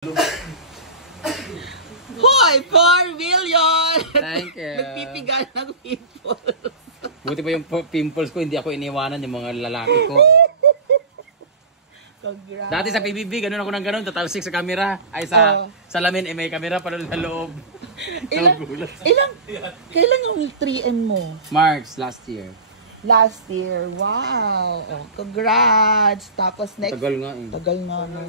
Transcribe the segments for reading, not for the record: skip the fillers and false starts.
Hoy! 4 million! Thank you. Nagpipigal ng pimples. Buti pa yung pimples ko, hindi ako iniwanan yung mga lalaki ko. Congrats. Dati sa PBB, ganun ako ng ganun, tatalsik sa camera. Ay sa salamin, may camera pa sa loob. Kailan yung 3M mo? March, last year. Last year. Wow. Oh, congrats. Tapos next. Tagal nga eh. Tagal nga, no?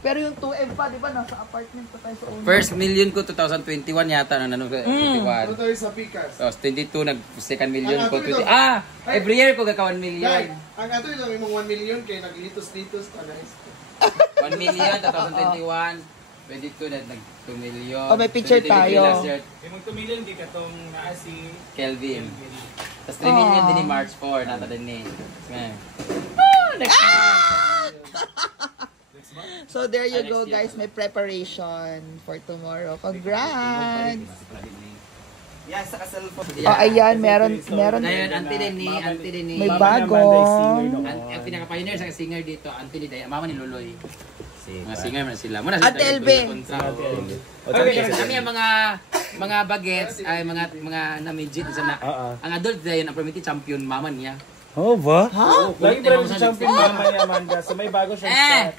Pero yung 2M pa, di ba? Nasa apartment pa tayo sa una. First million ko 2021 yata na 21. Ito tayo sa Pikas. Tapos 22 nag-second million ko. Every year ko gaka 1 million. Guys, ang ato ito yung 1 million kaya naglitos-litos pa guys. 1 million 2021. 22 nag 2 million. Oh, may picture tayo. Yung mag 2 million, di ka tong naa si Kelvin. Tapos 3 million din ni March 4. Nata din ni. Next So there you go guys, may preparation for tomorrow. Congrats! yeah, sa cellphone. Oh, ayan, meron. Ngayon, auntie din ni. May bago. Ang pinaka-pioneer sa singer dito, auntie ni Daya. Mama ni Luloy. Mga singer man sila. Muna Ate Elbe. Kami ang mga bagets, ay mga namidjit sa na. Ang adult dahil ang permitted champion, mama niya. Oh, ba? Ha? Lagi pa rin si champion mama ni Amanda. So may bago siyang set.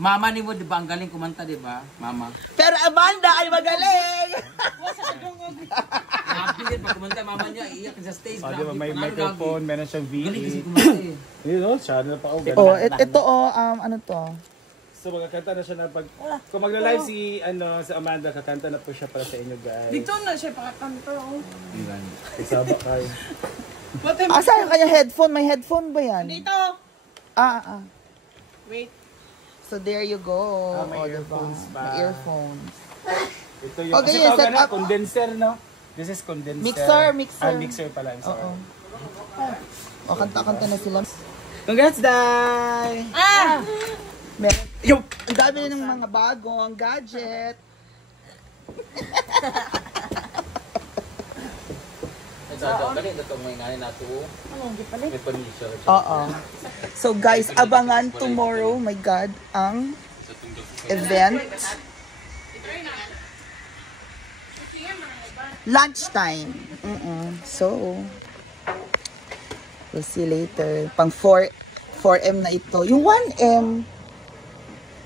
Mama ni mo, di ba? Ang galing kumanta, di ba? Mama. Pero Amanda ay magaling! Happy din pag kumanta, mama niya, iiyak sa stage. Oh, di ba? May microphone, meron siyang Galing kasi V8. kumanta eh. Yun, oh, siya na pa. Oh, ito ano to? So magkakanta na siya na pag... Kung magla-live si Amanda, kakanta na po siya para sa inyo, guys. Dito na siya pakakanta. Isaba kayo. Asa yung kanya headphone? May headphone ba yan? Dito. Wait. So there you go. May diba? earphones pa. May earphones. Ito yung... Okay, kasi set tawag na, up. condenser, no? This is condenser. Mixer. Mixer pala. I'm sorry. O, kanta-kanta na sila. Congrats, Day! Meron. Ang dami na ng mga bagong gadget. Galing na itong mga ngayon nato. May permission. Oo. So guys, abangan tomorrow, my God, ang event. Lunchtime. So, we'll see later. Pang 4M na ito. Yung 1M,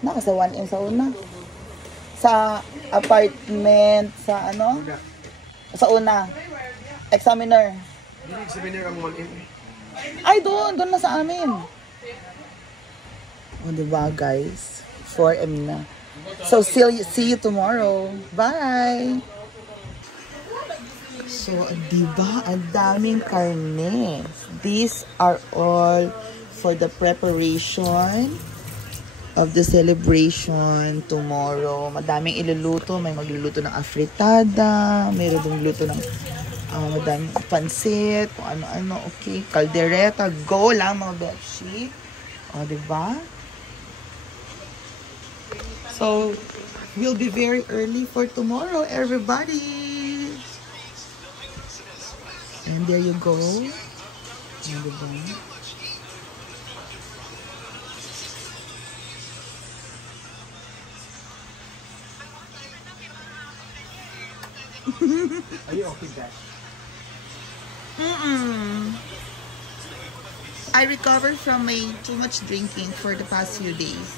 sa 1M sa una. Sa apartment, sa ano? Sa una. Examiner. Hindi examiner ang 1M. Ay, doon na sa amin. O, diba, guys? 4M na. So, see you tomorrow. Bye! So, diba? Ang daming karne. These are all for the preparation of the celebration tomorrow. Madaming iluluto. May magluluto ng afritada. Mayroon dong luto ng madaming pansit. Kung ano-ano. Okay. Caldereta. Go lang, mga beshi. O, diba? So, we'll be very early for tomorrow, everybody. And there you go. And diba? Are you okay, Dash? I recovered from my too much drinking for the past few days.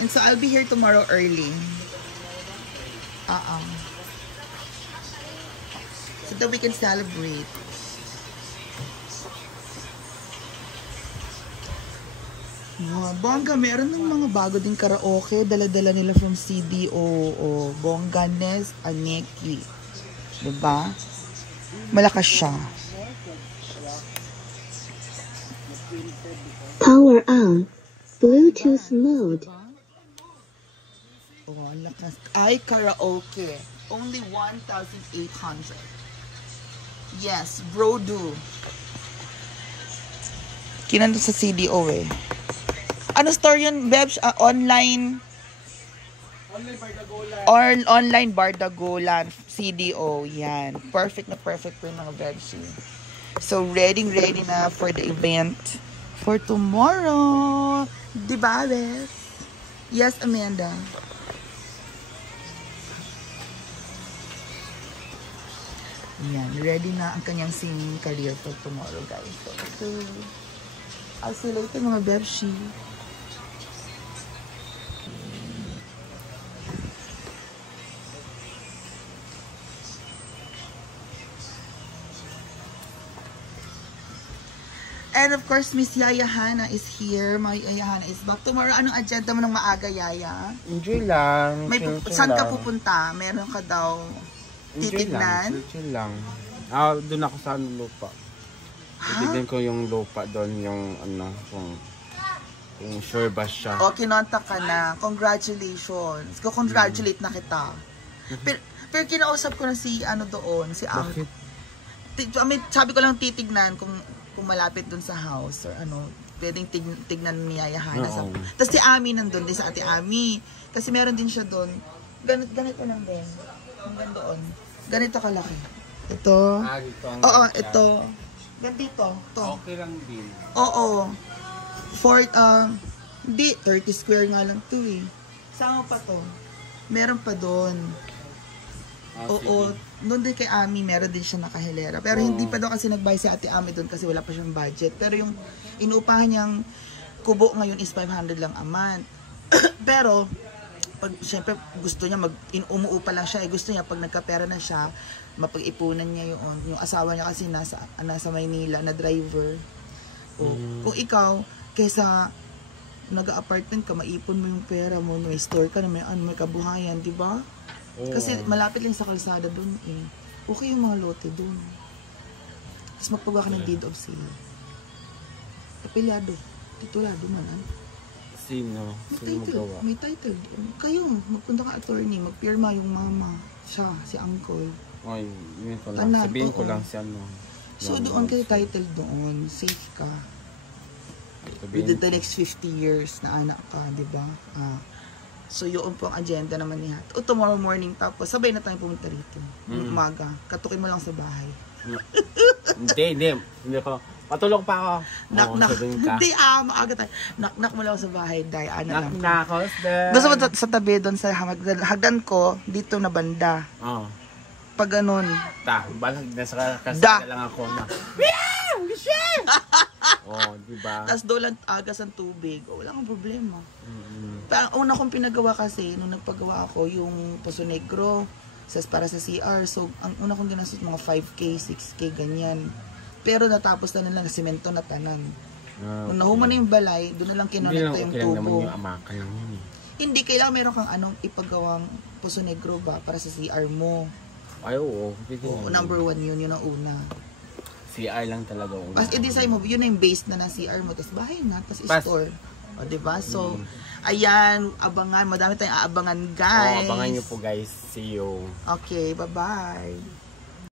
And so I'll be here tomorrow early. So that we can celebrate. Bongga, meron ng mga bago ding karaoke. Dala-dala nila from CDO. Bongga Nest Aneki. Diba? Malakas siya. Power on. Bluetooth mode. Oh, lakas. Ay, karaoke. Only 1,800. Yes, Brodo. Kinando sa CDO eh. Ano store yun, Bebs? Online? Online Bardagolan. CDO. Yan. Perfect na perfect po yung mga Bebs. So, ready na for the event for tomorrow. Diba, Bebs? Yes, Amanda. Yan, ready na ang kanyang singing career for tomorrow, guys. So, I'll see you later, mga Bebshi. And of course, Miss Yaya Hana is here. My Yaya Hana is back. Tomorrow, anong agenda mo ng maaga, Yaya? Enjoy lang. Saan ka pupunta? Meron ka daw titignan? Chill lang. Doon ako sa lupa. Titignan ko yung lupa doon, yung kung sure ba siya. O, kinontak ka na. Congratulations. Congratulate na kita. Pero kinausap ko na si doon, si Ang. Sabi ko lang titignan kung malapit dun sa house or pwedeng tignan ni Yaya Hana. Tapos si Ami nandun din sa ate Ami. Kasi meron din siya dun. Ganito lang din. Hanggang doon. Ganito kalaki. Ito. Oo, ito. Ganito. To. Okay lang din. Oo. Hindi. 30 square nga lang to eh. Sama pa to. Meron pa doon. Oo. Doon din kay Ami, meron din siya nakahilera. Pero hindi pa daw kasi nag-buy si ate Ami doon kasi wala pa siyang budget. Pero yung inuupahan niyang kubo ngayon is 500 lang a month. Pero, siyempre gusto niya, umuupa lang siya. Gusto niya pag nagkapera na siya, mapag-ipunan niya yung asawa niya kasi nasa Maynila na driver. Kung ikaw, kesa nag-apartment ka, maipon mo yung pera mo, may store ka na, may kabuhayan, di ba? Kasi malapit lang sa kalsada doon eh. Okay yung mga lote doon. Tapos magpagawa ka ng deed of sale. Apelyado. Titulado man. Sino? Sino magawa? May title. Kayo, magpunta ka attorney, magpirma yung mama. Siya, si uncle. Ay, yun ko lang. Sabihin ko lang si So doon kayo title doon. Safe ka. Within the next 50 years na anak ka, di ba? So, yun po ang agenda naman ni Hat. O, tomorrow morning, tapos sabay na tayong pumunta rito. Umaga. Katukin mo lang sa bahay. Hindi ko. Patulog pa ako. Hindi, maaga tayo. Knock mo lang sa bahay, Day. Knock. Basta mo sa tabi doon sa hagdan ko, dito na banda. Pag ganun. Balag na sa kasada lang ako na. Diba? Tapos doon lang agas ang tubig. Wala kang problema. Una kong pinagawa kasi, nung nagpagawa ako, yung Poso Negro para sa CR. So, ang una kong ginastos mga 5K, 6K, ganyan. Pero natapos na nila, semento na tanan. Nung nahuman na yung balay, doon na lang kinonekta yung tubo. Naman yung amakan lang yun. Hindi, kailangan meron kang ipagawang Poso Negro ba para sa CR mo. Ay, oo. Number 1 yun ang una. CR lang talaga. As i-design mo, yun na yung base na ng CR mo. Tapos bahay na, tapos i-store. O, diba? So, ayan, abangan. Madami tayong aabangan, guys. Abangan nyo po, guys. See you. Okay, bye-bye.